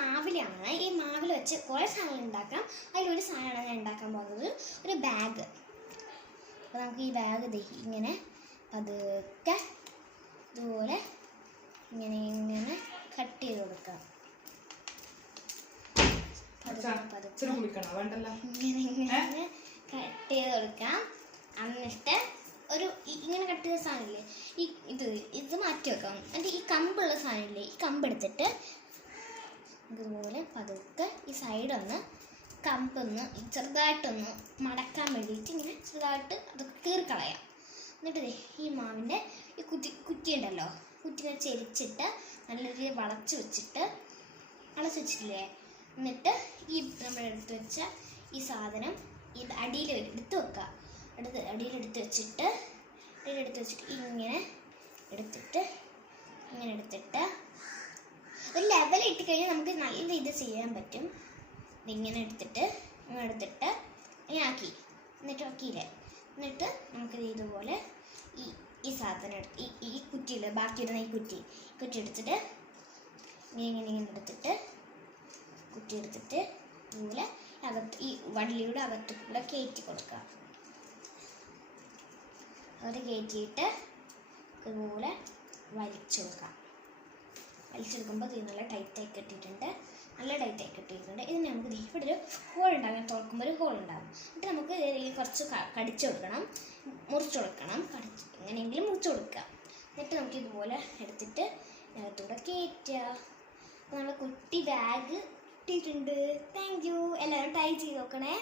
മാവിലാണ്. ഈ മാവിൽ വെച്ച് കുറേ സാധനങ്ങൾ ഉണ്ടാക്കാം. അതിലൊരു സാധനമാണ് ഞാൻ ഉണ്ടാക്കാൻ പോകുന്നത്. ഒരു ബാഗ് അപ്പോൾ നമുക്ക് ഈ ബാഗ് ഇങ്ങനെ പതുക്കെ ഇതുപോലെ ഇങ്ങനെ ഇങ്ങനെ കട്ട് ചെയ്ത് കൊടുക്കാം. ഇങ്ങനെ ഇങ്ങനെ കട്ട് ചെയ്ത് കൊടുക്കാം. എന്നിട്ട് ഒരു ഇങ്ങനെ കട്ട് ചെയ്ത സാധനമില്ലേ? ഈ ഇത് ഇത് മാറ്റി വെക്കാം. എന്നിട്ട് ഈ കമ്പുള്ള സാധനമില്ലേ? ഈ കമ്പ് എടുത്തിട്ട് ഇതുപോലെ പതുക്കെ ഈ സൈഡൊന്ന് കമ്പൊന്ന് ചെറുതായിട്ടൊന്ന് മടക്കാൻ വേണ്ടിയിട്ട് ഇങ്ങനെ ചെറുതായിട്ട് അതൊക്കെ കീറിക്കളയാം. എന്നിട്ട് ഈ മാവിന്റെ ഈ കുറ്റി കുറ്റി ഉണ്ടല്ലോ കുറ്റിനെ ചെരിച്ചിട്ട് നല്ല രീതിയിൽ വളച്ച് വെച്ചിട്ട് വളച്ച് വെച്ചിട്ടില്ലേ? എന്നിട്ട് ഈ നമ്മൾ എടുത്ത് വെച്ച ഈ സാധനം ഈ അടിയിൽ എടുത്ത് വെക്കുക. അടുത്ത് അടിയിൽ എടുത്ത് വെച്ചിട്ട് അടിയിൽ എടുത്ത് വെച്ചിട്ട് ഇങ്ങനെ എടുത്തിട്ട് ഇങ്ങനെ എടുത്തിട്ട് ഒരു ലെവൽ ഇട്ട് കഴിഞ്ഞാൽ നമുക്ക് നല്ല ഇത് ചെയ്യാൻ പറ്റും. ഇതിങ്ങനെ എടുത്തിട്ട് ഇങ്ങനെ എടുത്തിട്ട് ഇങ്ങനെ ആക്കി. എന്നിട്ട് ആക്കിയില്ലേ? എന്നിട്ട് നമുക്ക് ഇതുപോലെ ഈ ഈ സാധനം എടുത്ത് ഈ ഈ കുറ്റിയിൽ ബാക്കി ഇരുന്ന ഈ കുറ്റി. കുറ്റി എടുത്തിട്ട് ഇങ്ങനെ ഇങ്ങനെ ഇങ്ങനെ എടുത്തിട്ട് കുറ്റി എടുത്തിട്ട് ഇതുപോലെ അകത്ത് ഈ വള്ളിയുടെ അകത്ത് കൂടെ കയറ്റി കൊടുക്കുക. അത് കയറ്റിയിട്ട് ഇതുപോലെ വലിച്ചു കൊടുക്കാം വലിച്ചെടുക്കുമ്പോൾ ഇത് നല്ല ടൈറ്റായി കെട്ടിയിട്ടുണ്ട്. നല്ല ടൈറ്റായി കെട്ടിയിട്ടുണ്ട്. ഇതിന് നമുക്ക് ഇവിടെ ഒരു ഹോൾ ഉണ്ടാകും. തുറക്കുമ്പോൾ ഒരു ഹോൾ ഉണ്ടാകും. എന്നിട്ട് നമുക്ക് ഇതിൽ കുറച്ച് കടിച്ചു കൊടുക്കണം. മുറിച്ചു കൊടുക്കണം. കടിച്ച് എങ്ങനെയെങ്കിലും മുറിച്ചു കൊടുക്കുക എന്നിട്ട് നമുക്ക് ഇതുപോലെ എടുത്തിട്ട് ഇതിനകത്തൂടെ കയറ്റുക നമ്മുടെ കുട്ടി ബാഗ് കിട്ടിയിട്ടുണ്ട്. താങ്ക് യു എല്ലാവരും ട്രൈ ചെയ്ത് നോക്കണേ.